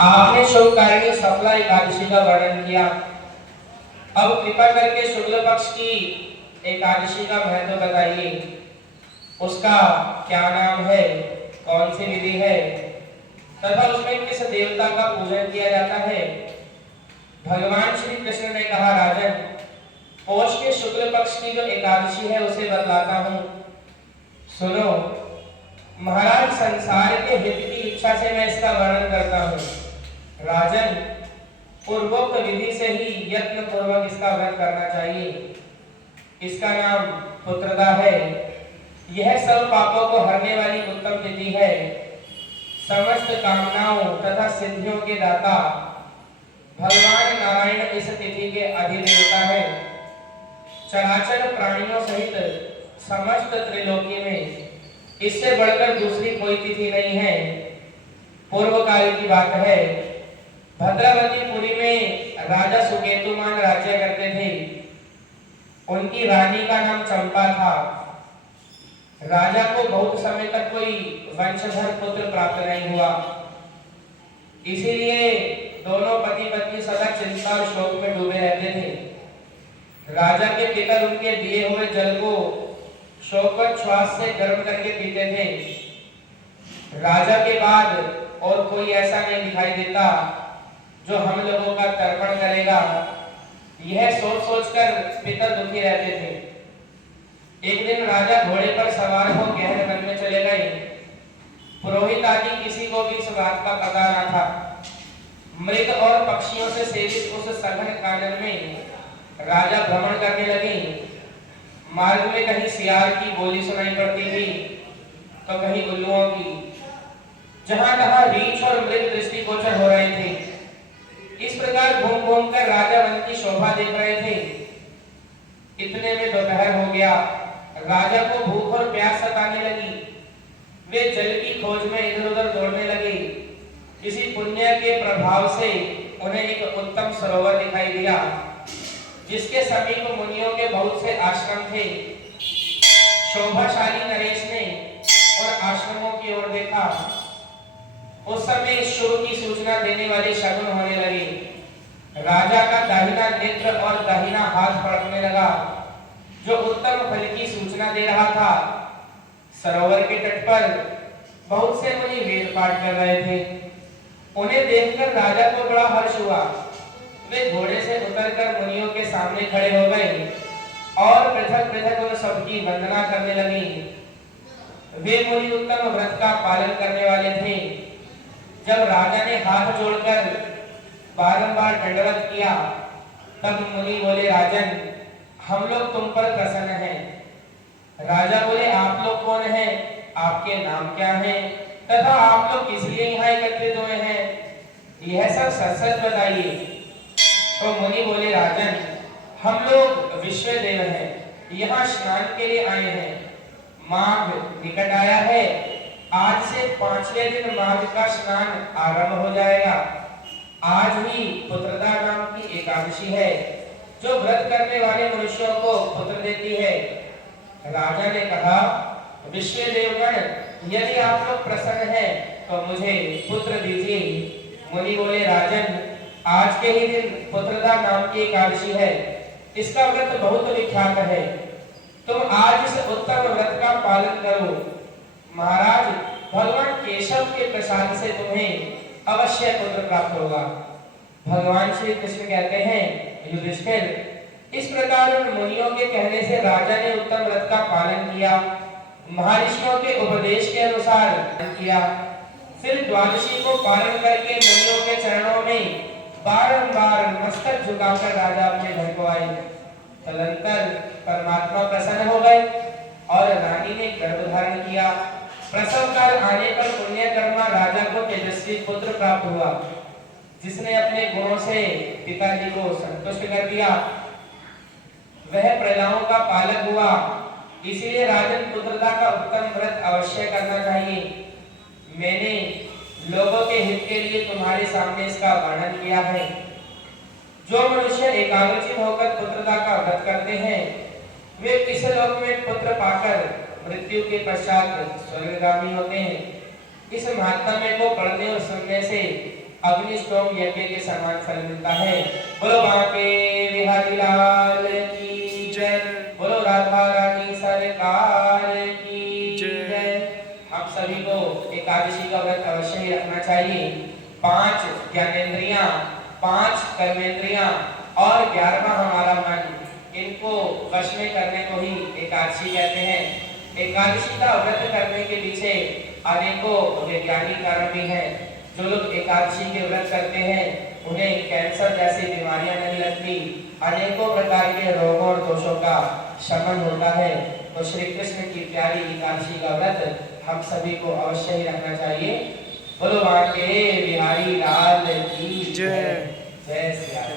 आपने शुभकारिणी सफला एकादशी का वर्णन किया। अब कृपा करके शुक्ल पक्ष की एकादशी का महत्व बताइए। उसका क्या नाम है, कौन सी विधि है तथा उसमें किस देवता का पूजन किया जाता है। भगवान श्री कृष्ण ने कहा, राजन, पौष के शुक्ल पक्ष की जो एकादशी है उसे बतलाता हूँ, सुनो। महाराज, संसार के हित की इच्छा से मैं इसका वर्णन करता हूँ। राजन, पूर्वोक्त विधि से ही यत्न पूर्वक इसका व्रत करना चाहिए। इसका नाम पुत्रदा है। यह सब पापों को हरने वाली उत्तम तिथि है। समस्त कामनाओं तथा सिद्धियों के दाता भगवान नारायण इस तिथि के अधिदेवता है। चराचर प्राणियों सहित समस्त त्रिलोकी में इससे बढ़कर दूसरी कोई तिथि नहीं है। पूर्व काल की बात है, भद्रावतीपुरी में राजा सुकेतुमान राज्य करते थे। उनकी रानी का नाम चंपा था। राजा को बहुत समय तक कोई वंशधर पुत्र प्राप्त नहीं हुआ। इसीलिए दोनों पति पत्नी सदा चिंता और शोक में डूबे रहते थे। राजा के पिता उनके दिए हुए जल को श्वास से गर्म करके पीते थे। राजा के बाद और कोई ऐसा नहीं दिखाई देता जो हम लोगों का तर्पण करेगा। यह सोच सोचकर पिता दुखी रहते थे। एक दिन राजा घोड़े पर सवार हो गहन वन में चले गए। पुरोहित आदि किसी को भी इस बात का पता न था। मृग और पक्षियों से सेवित उस सघन कानन में राजा भ्रमण करने लगे। मार्ग में कहीं सियार की बोली सुनाई पड़ती थी तो कहीं उल्लुओं की। जहां तहां रीछ और मृग दृष्टिगोचर हो रहे थे। इस प्रकार घूम घूम कर राजा वन की शोभा देख रहे थे। इतने में दोपहर हो गया। राजा को भूख और प्यास सताने लगी। वे जल की खोज में इधर उधर दौड़ने लगे। किसी पुण्य के प्रभाव से उन्हें एक उत्तम सरोवर दिखाई दिया, जिसके समीप मुनियों के बहुत से आश्रम थे। शोभाशाली नरेश ने उन आश्रमों की ओर देखा। उस समय शुभ की सूचना देने वाले शगुन होने लगे। राजा का दाहिना नेत्र और दाहिना हाथ फड़कने लगा, जो उत्तम फल की सूचना दे रहा था। सरोवर के तट पर बहुत से मुनि वेद पाठ कर रहे थे। उन्हें देखकर राजा को बड़ा हर्ष हुआ। वे घोड़े से उतरकर मुनियों के सामने खड़े हो गए और पृथक पृथक उन सबकी वंदना करने लगे। वे मुनि उत्तम व्रत का पालन करने वाले थे। जब राजा ने हाथ जोड़कर बारंबार दंडवत किया, तब मुनि बोले, राजन, हम लोग तुम पर प्रसन्न हैं। राजा बोले, आप लोग कौन हैं, आपके नाम क्या हैं तथा आप लोग किस लिए यहाँ एकत्रित हुए हैं, यह सब सच सच बताइए। तो मुनि बोले, राजन, हम लोग विश्वदेव हैं, यहाँ स्नान के लिए आए हैं। माघ निकट आया है। आज से 5वें दिन माघ का स्नान आरंभ हो जाएगा। आज ही पुत्रदा नाम की एकादशी है, जो व्रत करने वाले मनुष्यों को पुत्र देती है। राजा ने कहा, विश्वदेवगण, यदि आप लोग प्रसन्न हैं तो मुझे पुत्र दीजिए। मुनि बोले, राजन, आज के ही दिन पुत्रदा नाम की एकादशी है। इसका व्रत बहुत विख्यात है। तुम आज इस उत्तम व्रत का पालन करो। महाराज, भगवान केशव के प्रसाद से तुम्हें अवश्य पुत्र प्राप्त होगा। भगवान श्री कृष्ण कहते हैं, युधिष्ठिर, इस प्रकार उन मुनियों के कहने से राजा ने उत्तम व्रत का पालन किया। महर्षियों के उपदेश के अनुसार किया। फिर द्वादशी को पालन करके मुनियों के चरणों में बारंबार मस्तक झुकाकर राजा अपने घर को आए। तदंतर परमात्मा प्रसन्न हो गए और रानी ने गर्भ धारण किया। प्रसव काल आने पर पुण्यकर्मा राजा को तेजस्वी पुत्र प्राप्त हुआ, जिसने अपने गुणों से पिताजी को संतुष्ट कर दिया। वह प्रजाओं का पालक हुआ। इसीलिए राजन, पुत्रदा का उत्तम व्रत अवश्य करना चाहिए। मैंने लोगों के हित के लिए तुम्हारे सामने इसका वर्णन किया है। जो मनुष्य एकाग्रचित होकर पुत्रदा का व्रत करते हैं, वे इस लोक में पुत्र पाकर मृत्यु के पश्चात स्वर्गगामी होते हैं। इस महात्म्य को पढ़ने और सुनने से अग्निष्टोम यज्ञ के समान फल मिलता है। बोलो बांके बिहारी लाल की जय, बोलो राधा रानी सरकार की जय। हम सभी को एकादशी का व्रत अवश्य ही रखना चाहिए। 5 ज्ञानेंद्रियां, 5 कर्मेंद्रियां और 11वां हमारा मन, इनको वश में करने को ही एकादशी कहते हैं। एकादशी का व्रत करने के पीछे अनेकों वैज्ञानिक कारण भी हैं। जो लोग एकादशी के व्रत करते हैं उन्हें कैंसर जैसी बीमारियां नहीं लगती, अनेकों प्रकार के रोगों और दोषों का शमन होता है। तो श्री कृष्ण की प्यारी एकादशी का व्रत हम सभी को अवश्य ही रखना चाहिए। बोलो बांके बिहारी लाल की जय। जय श्री राम।